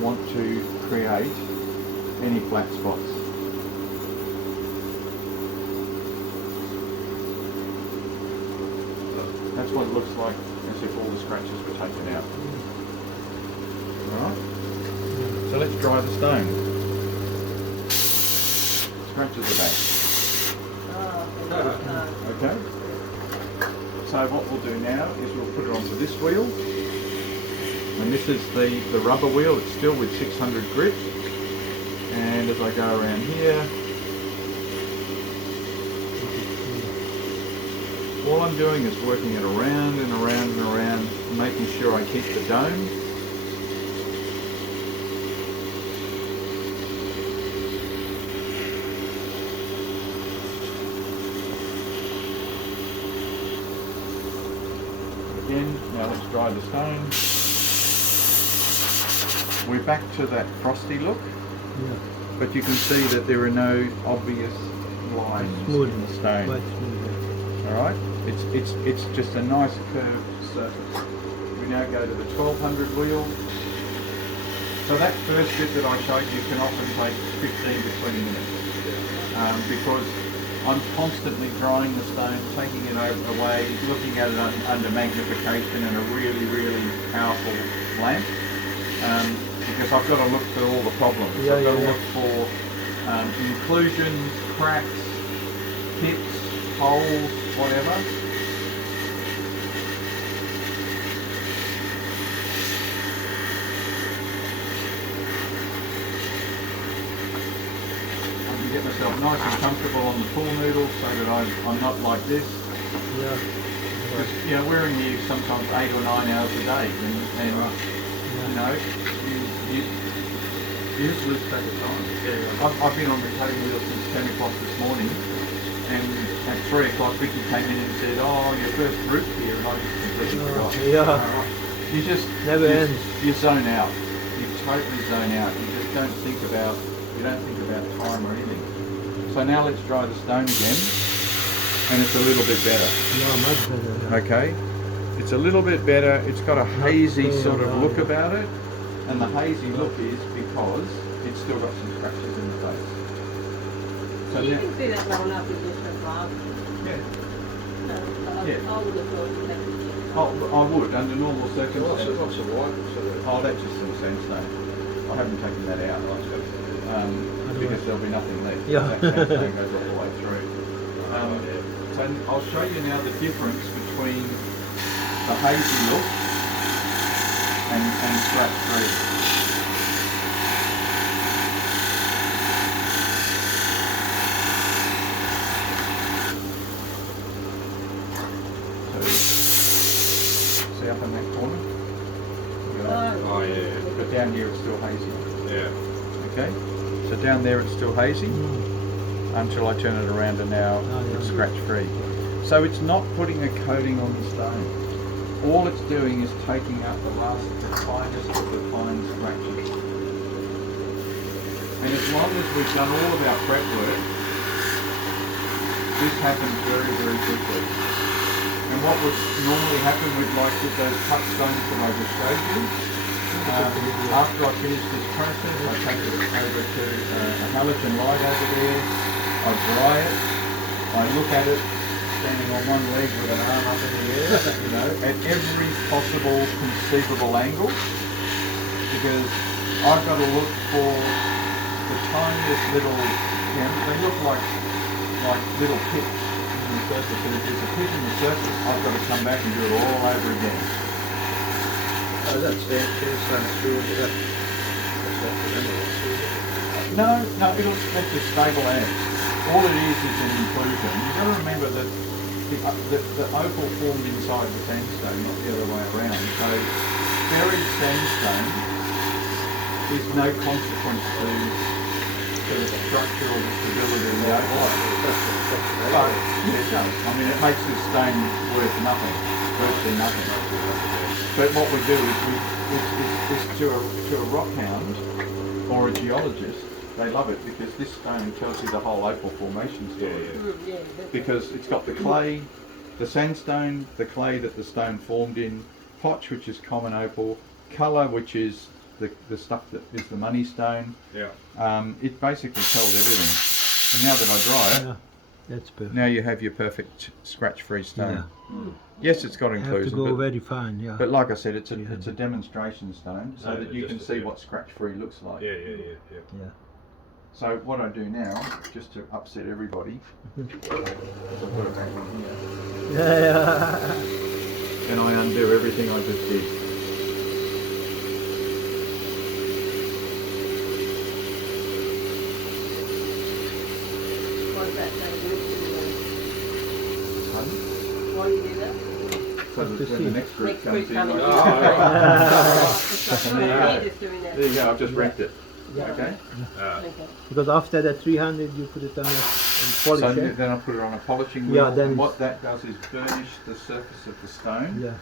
want to create any flat spots. That's what it looks like, as if all the scratches were taken out. Alright? So let's dry the stone. Scratches are back. Okay? So what we'll do now is we'll put it onto this wheel. And this is the rubber wheel. It's still with 600 grit. And as I go around here, all I'm doing is working it around and around and around, making sure I keep the dome. Again, now let's dry the stone. We're back to that frosty look, but you can see that there are no obvious lines in the stone. Alright, it's just a nice curved surface. We now go to the 1200 wheel. So that first bit that I showed you can often take 15 to 20 minutes because I'm constantly drying the stone, taking it away, looking at it under magnification and a really, really powerful lamp. Because I've got to look for all the problems. I've got to look for inclusions, cracks, pips, holes, whatever. I can get myself nice and comfortable on the pool noodle so that I'm not like this. Because, you know, we're in here sometimes 8 or 9 hours a day, and you know, you just lose track of time. I've been on the cutting wheel since 10 o'clock this morning, and at 3 o'clock Vicky came in and said, "Oh, your first group here," and I just completely forgot. You just never ends. You zone out. You totally zone out. You just don't think about time or anything. So now let's dry the stone again, and it's a little bit better. Much better. Okay. It's a little bit better. It's got a hazy sort of look about it, and the hazy look is because it's still got some scratches in the face. So you can see that going up in different blocks. Yeah. I would have thought you had to check. I would, under normal circumstances. Lots of white. Oh, that's just some sandstone. I haven't taken that out because there'll be nothing left. That sandstone goes all the way through. So I'll show you now the difference between the hazy look and scratch free. So, see up in that corner? Oh yeah. But down here it's still hazy. Yeah. Okay? So down there it's still hazy until I turn it around and now it's scratch free. So it's not putting a coating on the stone. All it's doing is taking out the finest of the fine scratches. And as long as we've done all of our prep work, this happens very, very quickly. And what would normally happen with those touchstones that I just showed you, after I finish this process, I take it over to a halogen light over there, I dry it, I look at it, standing on one leg with an arm up in the air, you know, at every possible conceivable angle, because I've got to look for the tiniest little, you know, they look like little pips in the surface, and if there's a pip in the surface, I've got to come back and do it all over again. Oh, that's sandstone through that. No, that's a stable ant. All it is an inclusion. You've got to remember that the opal formed inside the sandstone, not the other way around. So buried sandstone is no consequence to the structure or the stability of the opal. But yeah, it does. I mean, it makes this stone worth nothing, virtually nothing. But what we do is to a rock hound or a geologist, they love it because this stone tells you the whole opal formation story. Because it's got the clay, the sandstone, the clay that the stone formed in, potch, which is common opal, colour, which is the stuff that is the money stone. Yeah. It basically tells everything. And now that I dry it, Yeah, that's perfect. now you have your perfect scratch-free stone. Yeah. Mm. Yes, it's got Have to inclusion, go but, very fine, yeah. but like I said, it's a Yeah. it's a demonstration stone, so Yeah, that you can just- see yeah. what scratch-free looks like. Yeah. Yeah. So what I do now, just to upset everybody, is I put it back in here, Yeah. and I undo everything I just did. Why is that so good? Pardon? Why do you do that? So that when the next group Next comes group in, coming. like, Oh, There you go. You're just doing that. there you go, I've just wrecked it. Yeah. Okay? Okay. Because after the 300 you put it on a polish So it. then I put it on a polishing Yeah, wheel, then and it's- what that does is burnish the surface of the stone, Yeah.